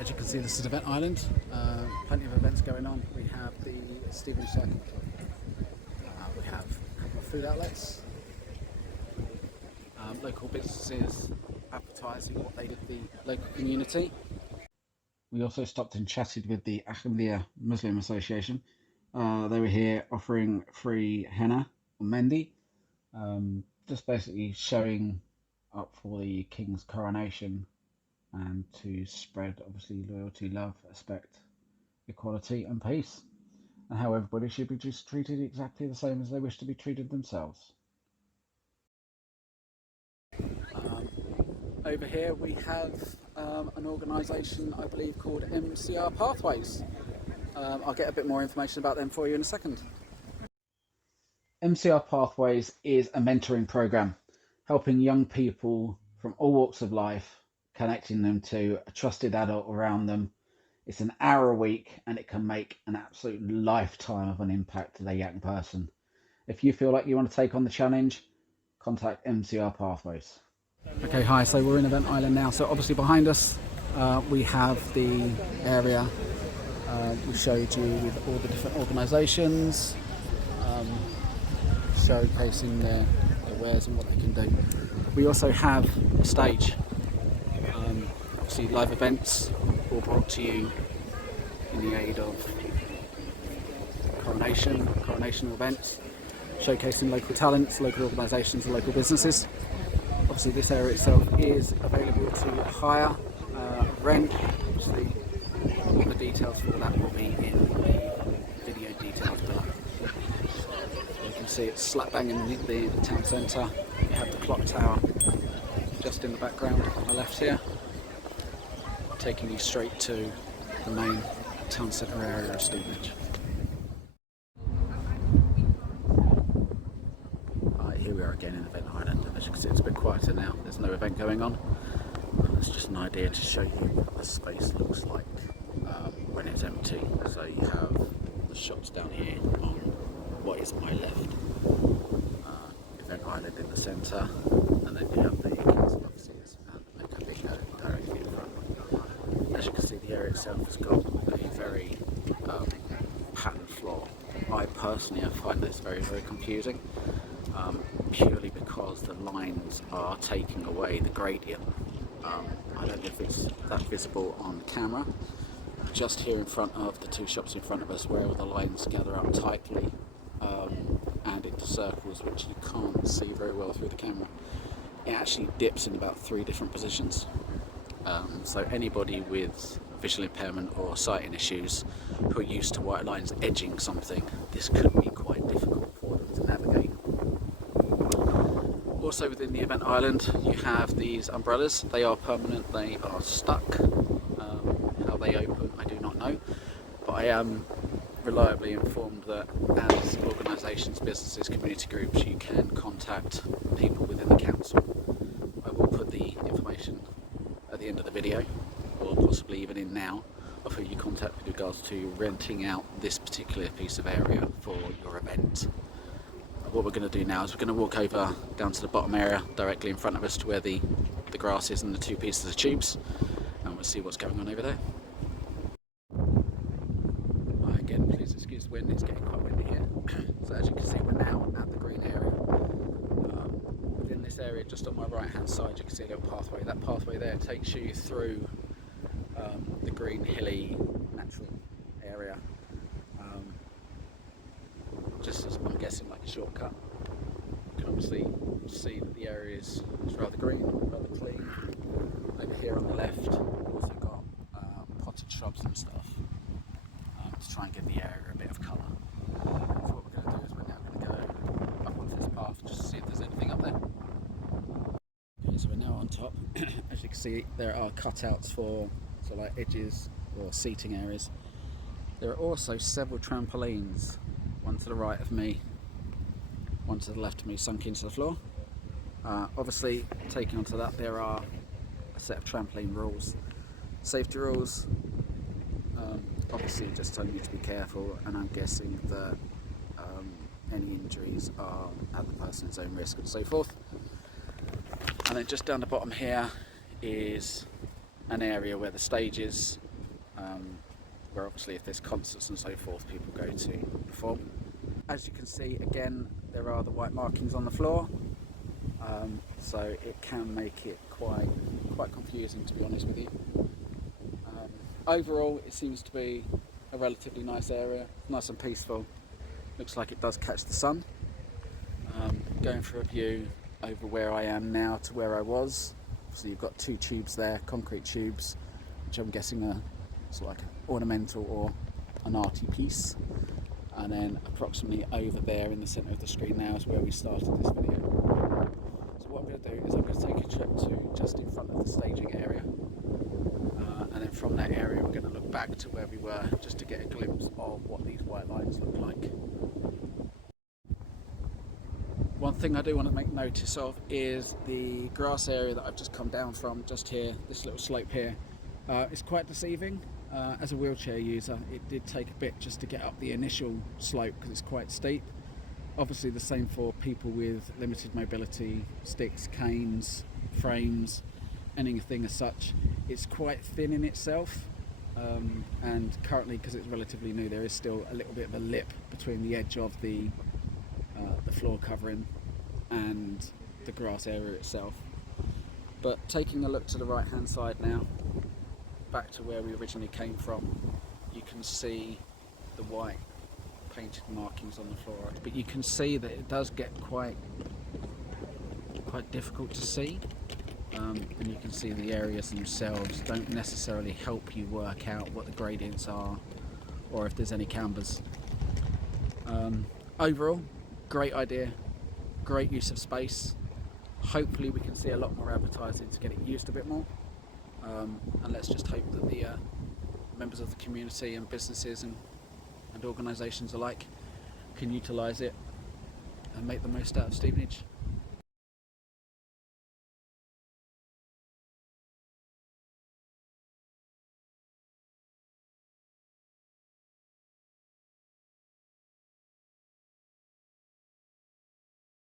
As you can see, this is Event Island. Plenty of events going on. We have the Stevenage Circle Club. We have a couple of food outlets, local businesses advertising what they do to the local community. We also stopped and chatted with the Ahmadiyya Muslim Association. They were here offering free henna or mendi, just basically showing up for the King's coronation and to spread obviously loyalty, love, respect, equality and peace, and how everybody should be just treated exactly the same as they wish to be treated themselves. Over here we have an organisation, I believe, called MCR Pathways. I'll get a bit more information about them for you in a second. MCR Pathways is a mentoring program helping young people from all walks of life, connecting them to a trusted adult around them. It's an hour a week and it can make an absolute lifetime of an impact to the young person. If you feel like you want to take on the challenge, contact MCR Pathways. Okay, hi, so we're in Event Island now. So obviously behind us we have the area we showed you with all the different organisations showcasing their wares and what they can do. We also have a stage, obviously live events all brought to you in the aid of coronational events, showcasing local talents, local organisations and local businesses. Obviously this area itself is available to hire, rent. Obviously all the details for that will be in the video details below. You can see it's slap bang in the town centre. You have the clock tower just in the background on the left here, taking you straight to the main town centre area of Stevenage. Here we are again in Event Island, and as you can see it's a bit quieter now. There's no event going on. It's just an idea to show you what the space looks like when it's empty. So you have the shops down here on what is my left, Event Island in the centre, and then you have the council offices and the Make a Bingo directly in front. As you can see, the area itself has got a very patterned floor. I personally find this very, very confusing, purely because the lines are taking away the gradient. I don't know if it's that visible on camera. Just here in front of the two shops in front of us, where all the lines gather up tightly and into circles, which you can't see very well through the camera, it actually dips in about 3 different positions. So anybody with visual impairment or sighting issues who are used to white lines edging something, this could be quite difficult for them to navigate. Also within the Event Island you have these umbrellas. They are permanent, they are stuck. How they open I do not know, but I am reliably informed that as organisations, businesses, community groups, you can contact people within the council. I will put the information at the end of the video, or possibly even in now, of who you contact with regards to renting out this particular piece of area for your event. What we're going to do now is we're going to walk over down to the bottom area directly in front of us to where the grass is and the 2 pieces of tubes, and we'll see what's going on over there. Again, please excuse the wind, it's getting quite windy here. So as you can see, we're now at the green area. Within this area, just on my right hand side, you can see a little pathway. That pathway there takes you through the green, hilly, natural area. Just as I'm guessing like a shortcut. You can obviously see that the area is rather green, rather clean. Over here on the left, we've also got potted shrubs and stuff to try and give the area a bit of colour. So what we're going to do is we're now going to go up onto this path just to see if there's anything up there. Okay, so we're now on top. As you can see, there are cutouts for like edges or seating areas. There are also several trampolines. One to the right of me, one to the left of me, sunk into the floor. Obviously, taking onto that, there are a set of trampoline rules, safety rules. Obviously, just telling you to be careful, and I'm guessing that any injuries are at the person's own risk and so forth. And then just down the bottom here is an area where the stage is. where obviously if there's concerts and so forth, people go to perform. As you can see, again, there are the white markings on the floor, so it can make it quite confusing, to be honest with you. Overall, it seems to be a relatively nice area, nice and peaceful. Looks like it does catch the sun. Going for a view over where I am now to where I was. So you've got two tubes there, concrete tubes, which I'm guessing are sort of like an ornamental or an arty piece. And then approximately over there in the centre of the screen now is where we started this video. So what I'm going to do is I'm going to take a trip to just in front of the staging area. And then from that area we're going to look back to where we were, just to get a glimpse of what these white lines look like. One thing I do want to make notice of is the grass area that I've just come down from, just here, this little slope here. It's quite deceiving. As a wheelchair user, it did take a bit just to get up the initial slope because it's quite steep. Obviously the same for people with limited mobility, sticks, canes, frames, anything as such. It's quite thin in itself, and currently, because it's relatively new, there is still a little bit of a lip between the edge of the floor covering and the grass area itself. But taking a look to the right hand side now, back to where we originally came from, you can see the white painted markings on the floor, but you can see that it does get quite difficult to see, and you can see the areas themselves don't necessarily help you work out what the gradients are or if there's any cambers. Overall, great idea, great use of space. Hopefully we can see a lot more advertising to get it used a bit more, and let's just hope that the members of the community and businesses and organisations alike can utilise it and make the most out of Stevenage.